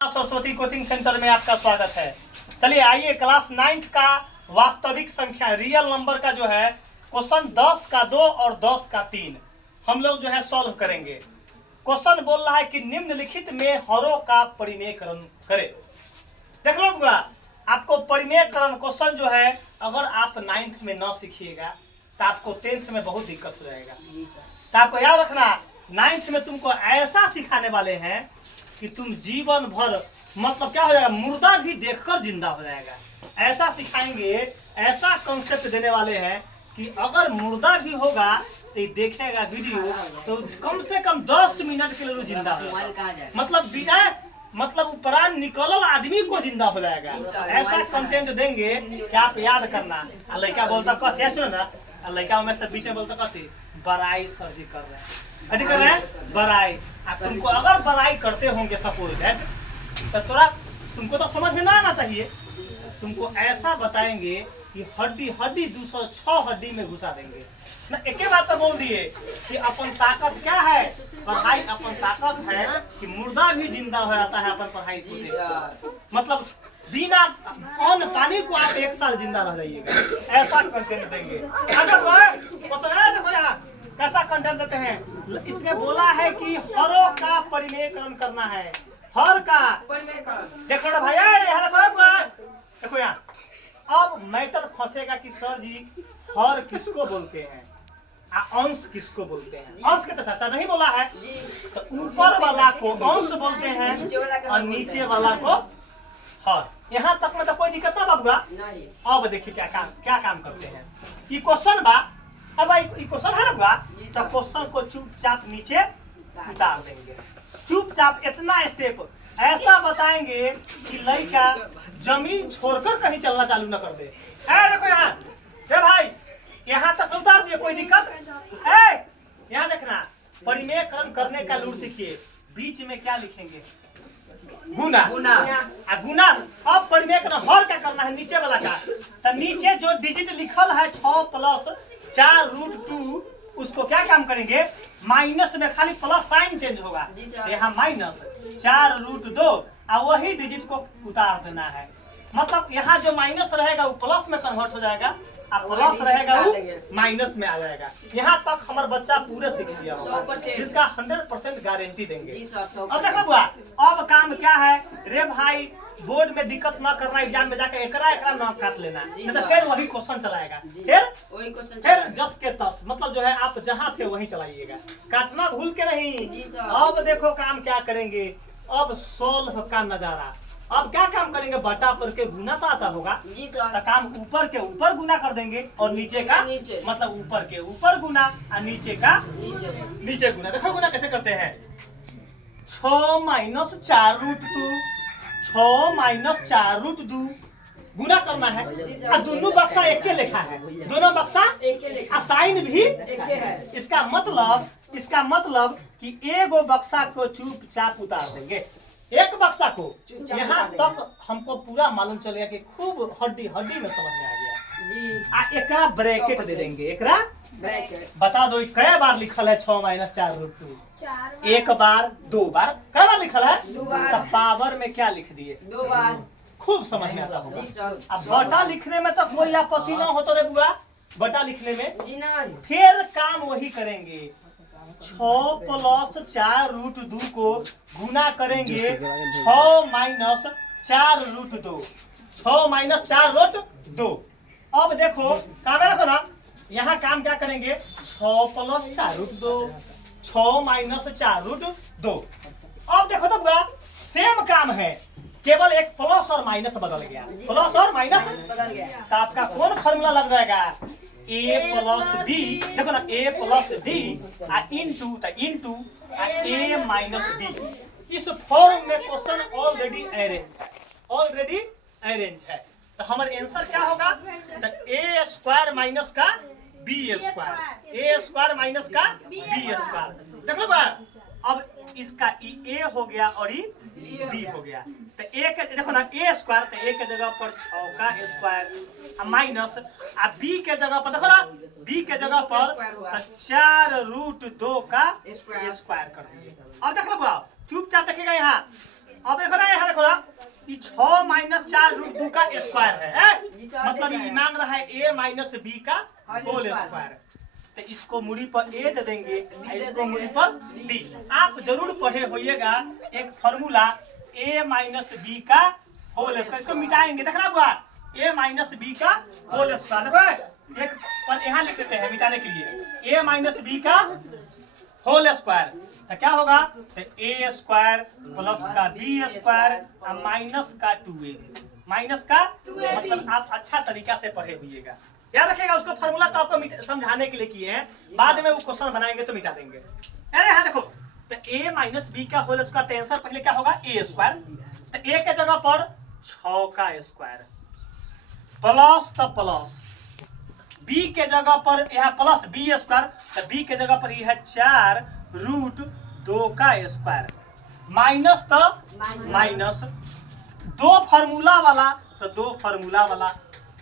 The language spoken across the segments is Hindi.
सरस्वती कोचिंग सेंटर में आपका स्वागत है। चलिए आइए क्लास 9th का वास्तविक संख्या रियल नंबर का जो है क्वेश्चन 10 का 2 और 10 का 3 हम लोग जो है सॉल्व करेंगे। क्वेश्चन बोल रहा है कि निम्नलिखित में हरों का परिमेयकरण करें। देख लो बुआ, आपको परिमेयकरण क्वेश्चन जो है अगर आप 9th में न सीखिएगा तो आपको 10th में बहुत दिक्कत हो जाएगा। तो आपको याद रखना 9th में तुमको ऐसा सिखाने वाले हैं कि तुम जीवन भर मतलब क्या हो जाएगा, मुर्दा भी देखकर जिंदा हो जाएगा। ऐसा सिखाएंगे, ऐसा कॉन्सेप्ट देने वाले हैं कि अगर मुर्दा भी होगा तो देखेगा वीडियो तो कम से कम 10 मिनट के लिए जिंदा होगा। मतलब बिना मतलब प्राण निकलल आदमी को जिंदा हो जाएगा। ऐसा कंटेंट देंगे कि आप याद करना। लड़का बोलता कथी सुनो ना, लड़का में से बीच में बोलता कथी बड़ाई सर जी कर रहे हैं, कर रहे हैं बड़ाई। तुमको अगर बड़ाई करते होंगे सपोज दैट तो तुमको तो समझ में ना आना चाहिए। तुमको ऐसा बताएंगे कि हड्डी हड्डी 206 हड्डी में घुसा देंगे ना। एक बात तो बोल दिए कि अपन ताकत क्या है, पढ़ाई अपन ताकत है कि मुर्दा भी जिंदा हो जाता है अपन पढ़ाई को। मतलब बिना अन्न पानी को आप 1 साल जिंदा रह जाइएगा। ऐसा कंटेंट देंगे। देखो यहाँ कैसा कंटेंट देते हैं। इसमें बोला है कि हरों का परिमेयकरण करना है। हर का देखो ना भैया, देखो यहाँ अब मैटर फंसेगा कि सर जी हर किसको बोलते हैं, अंश किसको बोलते हैं। अंश के तो नहीं बोला है, तो ऊपर वाला को अंश बोलते हैं और नीचे वाला को हर। यहाँ तक में तो कोई दिक्कत ना बाबूआ। अब देखिए क्या काम करते हैं। ये क्वेश्चन बा, अब क्वेश्चन है ना बुआ, तो क्वेश्चन को चुपचाप नीचे उतार देंगे। चुपचाप इतना स्टेप ऐसा बताएंगे कि लड़का जमीन छोड़कर कहीं चलना चालू न कर दे। देखो यहाँ भाई, यहाँ तक उतार दिए, कोई दिक्कत। यहाँ देखना, परिमेयकरण करने का लूर सीखिए। बीच में क्या लिखेंगे, गुना। गुना अब परिमेयकरण हर का करना है, नीचे वाला का। तो नीचे जो डिजिट लिखल है 6 + 4√2 उसको क्या काम करेंगे, माइनस में खाली प्लस साइन चेंज होगा। यहाँ -4√2 और वही डिजिट को उतार देना है। मतलब यहाँ जो माइनस रहेगा वो प्लस में कन्वर्ट हो जाएगा और प्लस रहेगा वो माइनस में आ जाएगा। यहाँ तक हमारा बच्चा पूरे सीख लिया होगा, जिसका 100% गारंटी देंगे। अब देखो बुआ, अब काम क्या है रे भाई, बोर्ड में दिक्कत ना करना, एग्जाम में जाकर एकरा ना काट लेना, तो फिर वही क्वेश्चन चलाएगा। फिर जस के तस, मतलब जो है आप जहाँ थे वहीं चलाइएगा, काटना भूल के नहीं। अब देखो काम क्या करेंगे, अब सोल्व का नजारा। अब क्या काम करेंगे, बटा पर के गुना तो आता होगा तो काम ऊपर के ऊपर गुना कर देंगे और नीचे का मतलब ऊपर के ऊपर गुना और नीचे का नीचे गुना। देखो गुना कैसे करते हैं, 6 - 4√2 6 - 4√2 गुना करना है। और दोनों बक्सा एक के लिखा है, दोनों बक्सा साइन भी इसका मतलब कि एगो बक्सा को चुपचाप उतार देंगे, एक बक्सा को। यहाँ तक हमको पूरा मालूम चल गया कि खूब हड्डी हड्डी में समझ में आ गया। एकरा ब्रैकेट दे देंगे। एकरा बता दो कई बार लिखल है 6 - 4√2, 1 बार 2 बार, कई बार लिखल है। तो पावर में क्या लिख दिए, 2 बार। खूब समझ में आता होगा। अब बटा लिखने में तो कोई आपत्ति ना हो तो रे बुआ, बटा लिखने में फिर काम वही करेंगे। 6 + 4√2 को गुना करेंगे 6 - 4√2, 6 - 4√2। अब देखो काम है, रखो ना, यहाँ काम क्या करेंगे, 6 + 4√2, 6 - 4√2। अब देखो तो बुआ सेम काम है, केवल एक प्लस और माइनस बदल गया, प्लस और माइनस बदल गया। तो आपका कौन फॉर्मूला लग जाएगा, A + D। देखो ना, A + D into A - D। इस फॉर्म में क्वेश्चन ऑलरेडी अरेंज है। तो हमारा आंसर क्या होगा, तो A² माइनस का B², A² - का B²। देख लो बात, अब इसका A हो गया और B हो गया। तो एक देखो ना, A² तो A के जगह पर 6 का स्क्वायर माइनस B के जगह पर देखो ना, B के जगह पर 4√2 का स्क्वायर कर दिए। अब देख लो चुपचाप देखिएगा यहाँ, अब देखो ना, यहाँ देखो ना, ये 6 माइनस 4 रूट 2 का स्क्वायर है, मतलब ये मांग रहा है a माइनस b का होल स्क्वायर। तो इसको मुड़ी पर a दे देंगे, इसको मुड़ी पर b। आप जरूर पढ़े होइएगा एक फॉर्मूला a माइनस b का होल स्क्वायर, इसको मिटाएंगे, देखना बुआ, a माइनस b का होल स्क्वायर। देखो एक पर यहाँ लिख देते हैं मिटाने के लिए, a माइनस b का होल स्क्वायर, तो क्या होगा, तो a स्क्वायर प्लस का b स्क्वायर माइनस का 2a, माइनस का मतलब आप अच्छा तरीका से पढ़े हुइएगा, याद रखिएगा। उसको फॉर्मूला तो आपको समझाने के लिए किए हैं, बाद में वो क्वेश्चन बनाएंगे तो मिटा देंगे। अरे यहाँ देखो, तो a माइनस b का होल स्क्वायर, तो आंसर पहले क्या होगा, a स्क्वायर, तो a के जगह पर 6 का स्क्वायर प्लस तो प्लस, b के जगह पर यहाँ प्लस b स्क्वायर, तो b के जगह पर यह है 4 रूट 2 का स्क्वायर, माइनस तो माइनस, 2 फार्मूला वाला तो 2 फार्मूला वाला,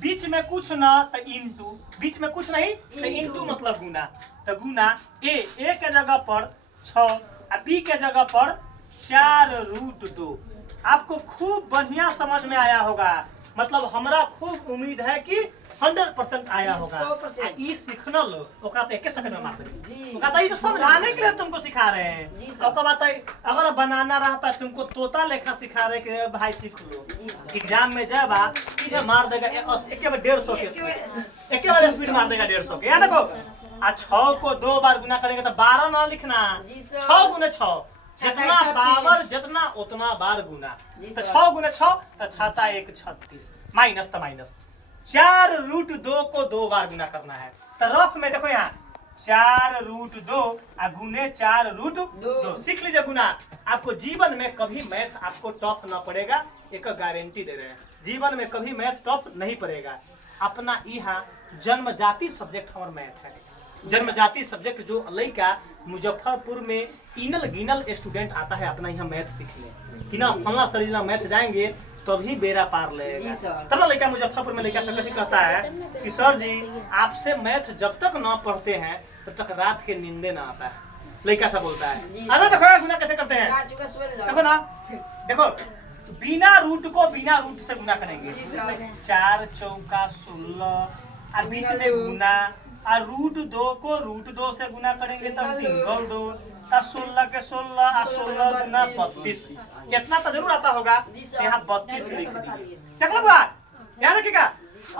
बीच में कुछ ना तो इनटू, बीच में कुछ नहीं तो इनटू मतलब गुना, तो गुना a के जगह पर 6 और b के जगह पर 4 रूट 2। आपको खूब बढ़िया समझ में आया होगा, मतलब हमरा खूब उम्मीद है कि 100% आया होगा। ये सीखना लो, ओकरा तो 1 सेकंड में मार देंगे, ओकरा तो ये समझाने के लिए तुमको सिखा रहे हैं। और बात अगर बनाना रहता तुमको तोता लेखा सिखा रहे कि भाई सीख लो, एग्जाम में जब आप सीधे मार देगा एक बार 150 के स्पीड, एक बार स्पीड मार देगा 150 के। याद रखो, आ 6 को 2 बार गुना करेंगे तो 12 ना लिखना, 6 गुने 6, जितना पावर जितना उतना बार गुना, तो 6 गुने 6 तो 6 1 36, माइनस तो माइनस, 4 रूट 2 को 2 बार गुना करना है। तो रफ में देखो यहाँ 4 रूट 2 गुने 4 रूट 2, सीख लीजिए गुना। आपको जीवन में कभी मैथ आपको टॉप ना पड़ेगा, एक गारंटी दे रहे हैं, जीवन में कभी मैथ टॉप नहीं पड़ेगा। अपना यहाँ जन्मजाति सब्जेक्ट हमारा मैथ है, जन्मजाति सब्जेक्ट जो लड़का मुजफ्फरपुर में इनल गिनल स्टूडेंट आता है अपना यहाँ मैथ सीखने कि ना फला सरीला मैथ जाएंगे तभी बेरा पार लेगा। तब ना लड़का मुजफ्फरपुर में लड़का सकती कहता है कि सर जी आपसे मैथ जब तक ना पढ़ते हैं तब तक रात के नींदे ना आता है, लड़का सा बोलता है। अरे देखो गुना कैसे करते हैं, देखो ना, देखो बिना रूट को बिना रूट से गुना करेंगे, 4 चौका 16 और बीच में गुना, और रूट 2 को रूट 2 से गुना करेंगे तो सिंगल 2, 16 के 16 और 16 गुना 32, कितना तो जरूर आता होगा, यहाँ 32 लिख दिए। देख लो बात ध्यान रखिएगा।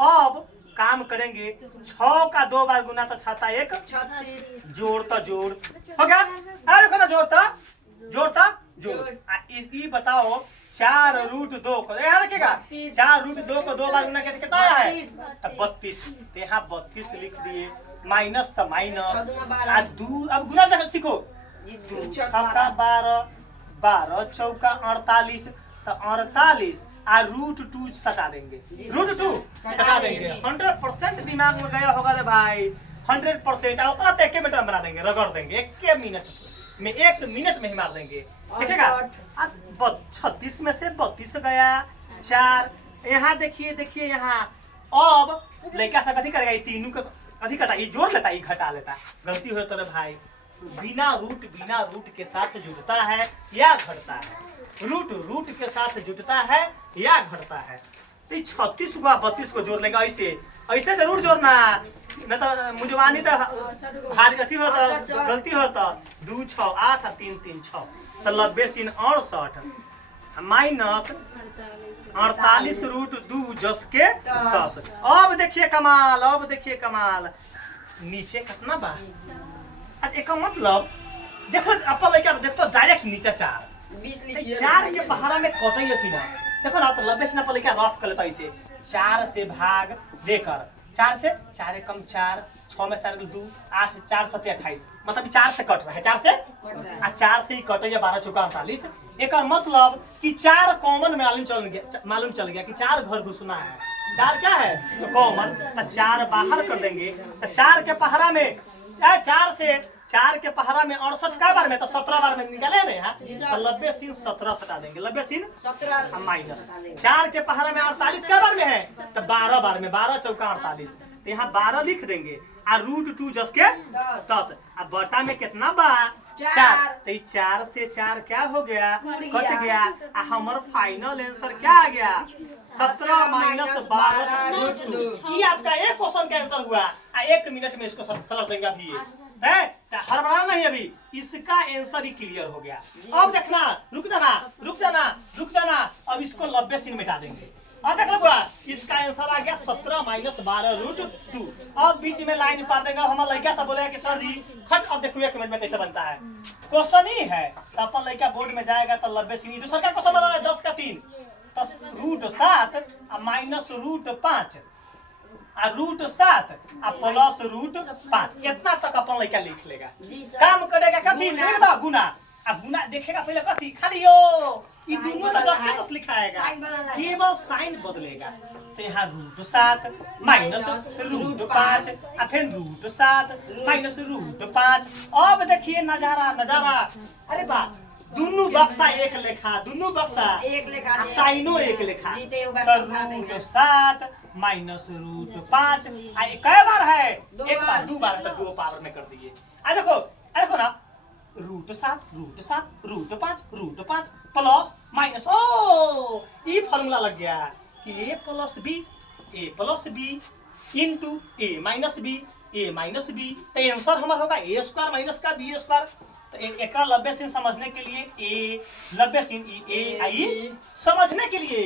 अब काम करेंगे, 6 का 2 बार गुना तो 6 1 36, जोड़ तो जोड़ हो गया, अरे देखो ना जोड़ता जोड़। इसी बताओ 4 रूट 2 को यहाँ रखिएगा, 4 रूट 2 को 2 बार गुना कितना आया है, तो 32, यहाँ 32 लिख दिए, माइनस तो माइनस, अब गुना देखो सीखो, 2 छक्का 12, 12 चौका 48, तो 48 और रूट 2 सटा देंगे, रूट 2 सटा देंगे। 100% दिमाग में गया होगा रे भाई, 100%। और उतना 1 मिनट में बना देंगे, रगड़ देंगे 1 मिनट में ही मार देंगे, ठीक है। 36 में से 32 गया, 4 यहाँ देखिए यहाँ। अब लड़का सा कथी करेगा, ये तीनों का कथी करता, ये जोड़ लेता, ये घटा लेता, गलती हो तो भाई बिना रूट के साथ जुड़ता है या घटता है, रूट के साथ जुड़ता है या घटता है। 36 को 32 को जोड़ लेगा, ऐसे जरूर जोड़ना, नहीं तो मुझवानी तो हार गति हो तो गलती हो तो 2 6 8 3 3 6, तो 90 3 68 माइनस 48 रूट 2 10 के 10। अब देखिए कमाल, नीचे कितना बा, एक मतलब देखो अपन लड़का देखो डायरेक्ट नीचे 4 के पहाड़ा में कटैया कि ना, देखो ना तो 90 से ना लड़का रफ कर लेता, इसे 4 से भाग देकर, 4 से 4 एकम 4, 6 में 4 2 8, 4 7 28, मतलब 4 से कट रहा है, 4 से ही कटे 12 चौका 48। एक मतलब कि 4 कॉमन में मालूम चल गया कि 4 घर घुसना है, 4 क्या है तो कॉमन, तो 4 बाहर कर देंगे, तो 4 के पहाड़ा में 4 के पहाड़ा में 68 का बार में, तो 17 बार में निकाले ना यहाँ, तो 90 सीन 17 सटा देंगे, 90 सीन 17 माइनस 4 के पहाड़ा में 48 का बार में है, तो 12 बार में, 12 चौका 48, तो यहाँ 12 लिख देंगे, और रूट 2 10 के 10, अब बटा में कितना बा 4। तो 4 से 4 क्या हो गया, कट गया। हमार फाइनल आंसर क्या आ गया, 17 माइनस 12। ये आपका एक क्वेश्चन का आंसर हुआ। 1 मिनट में इसको सलट देंगे अभी है, हड़बड़ाना नहीं, अभी इसका आंसर ही क्लियर हो गया। अब देखना, रुक जाना रुक जाना रुक जाना, अब इसको 90 सीन मिटा देंगे। अब देख लो इसका आंसर आ गया 17 माइनस 12√2। अब बीच में लाइन पार देगा। हमारा लड़का सब बोलेगा कि सर जी खट, अब देखो 1 मिनट में कैसे बनता है। क्वेश्चन ही है तो अपन लड़का बोर्ड में जाएगा तो 90 सीन। दूसरा का क्वेश्चन बना है 10 का 3 तो √7 माइनस √5 √7 प्लस √5, इतना तक अपन लड़का लिख लेगा। काम करेगा कथी, लिख दो गुना। अब गुना देखेगा पहले कथी, खाली यो ये दोनों तो 10 का 10 लिखाएगा, केवल साइन बदलेगा। तो यहाँ √7 माइनस √5 फिर √7 माइनस √5। अब देखिए नजारा नजारा, अरे बा दोनों बक्सा एक लेखा, दोनों बक्सा एक लेखा, साइनो एक लेखा। तो √7 माइनस √5 कई बार है, एक बार 2 बार है तो 2 पावर में कर दिए। देखो ना √7 √5 प्लस माइनस, ओ ये फॉर्मूला लग गया कि a plus b into a minus b। तो आंसर हमारा होगा a² माइनस का b²। तो एक 90 सीन समझने के लिए a 90 सीन a आई समझने के लिए।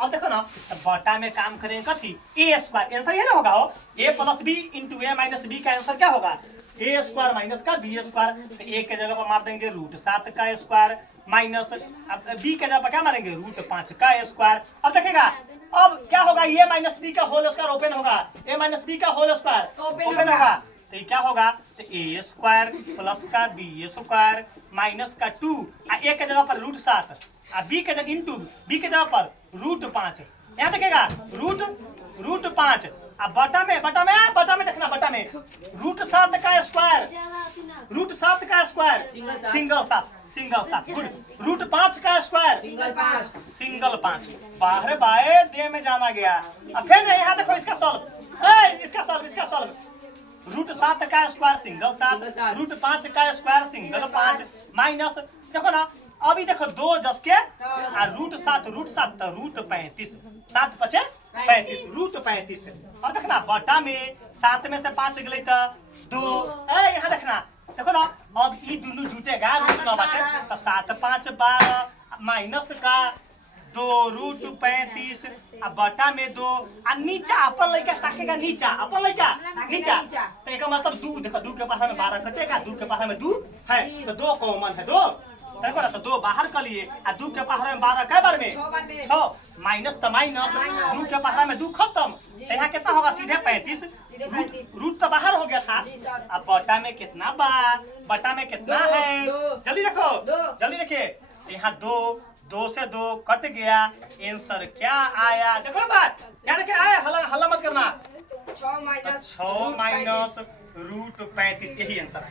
अब देखो ना बटा में काम करेंगे कथी, a² आंसर ये ना होगा हो, a plus b into a minus b का आंसर क्या होगा, a² माइनस का b²। तो a के जगह पर मार देंगे √7 का स्क्वायर माइनस, अब b के जगह पर क्या मारेंगे √5 का स्क्वायर। अब देखेगा अब क्या होगा, a माइनस b का होल स्क्वायर ओपन होगा, a माइनस b का होल स्क्वायर ओपन होगा। तो क्या होगा, तो a² प्लस का b² माइनस का 2 a के जगह पर √7 b के जगह इंटू b के जगह पर √5। यहाँ देखेगा √5 अब बटा में देखना, बटा में √7 का स्क्वायर सिंगल 7 गुड, √5 का स्क्वायर सिंगल 5। बाहर बाए दे में जाना गया। अब फिर यहाँ देखो इसका सॉल्व √7 का स्क्वायर सिंगल 7, √5 का स्क्वायर सिंगल 5 माइनस, देखो ना अभी देखो 2 जस के √7 तो √35 7 × 5 = 35 √35। अब देखना बटा में 7 में से 5 गए तो 2, यहाँ देखना देखो ना अब ये दोनों जुटेगा तो 7 × 5 = 12 माइनस का 2 √35 बटा में 2 नीचा अपन लड़का ताकेगा, नीचा अपन लड़का नीचा। तो एक मतलब 2 देखो, 2 के बाहर में 12 कटेगा, 2 के बाहर में 2 है तो 2 कॉमन है, 2 देखो ना तो 2 बाहर कर लिए, 2 के बाहर में 12 कै बार में 6 माइनस तो माइनस 2 के बाहर में 2 खत्म। यहाँ कितना होगा, सीधे 35 रूट तो बाहर हो गया था। अब बटा में कितना बटा में कितना है, जल्दी देखो जल्दी देखिए, यहाँ 2 से 2 कट गया, आंसर क्या आया देखो बात, क्या देखे आया, हल्ला मत करना, 6 माइनस √35 यही आंसर है।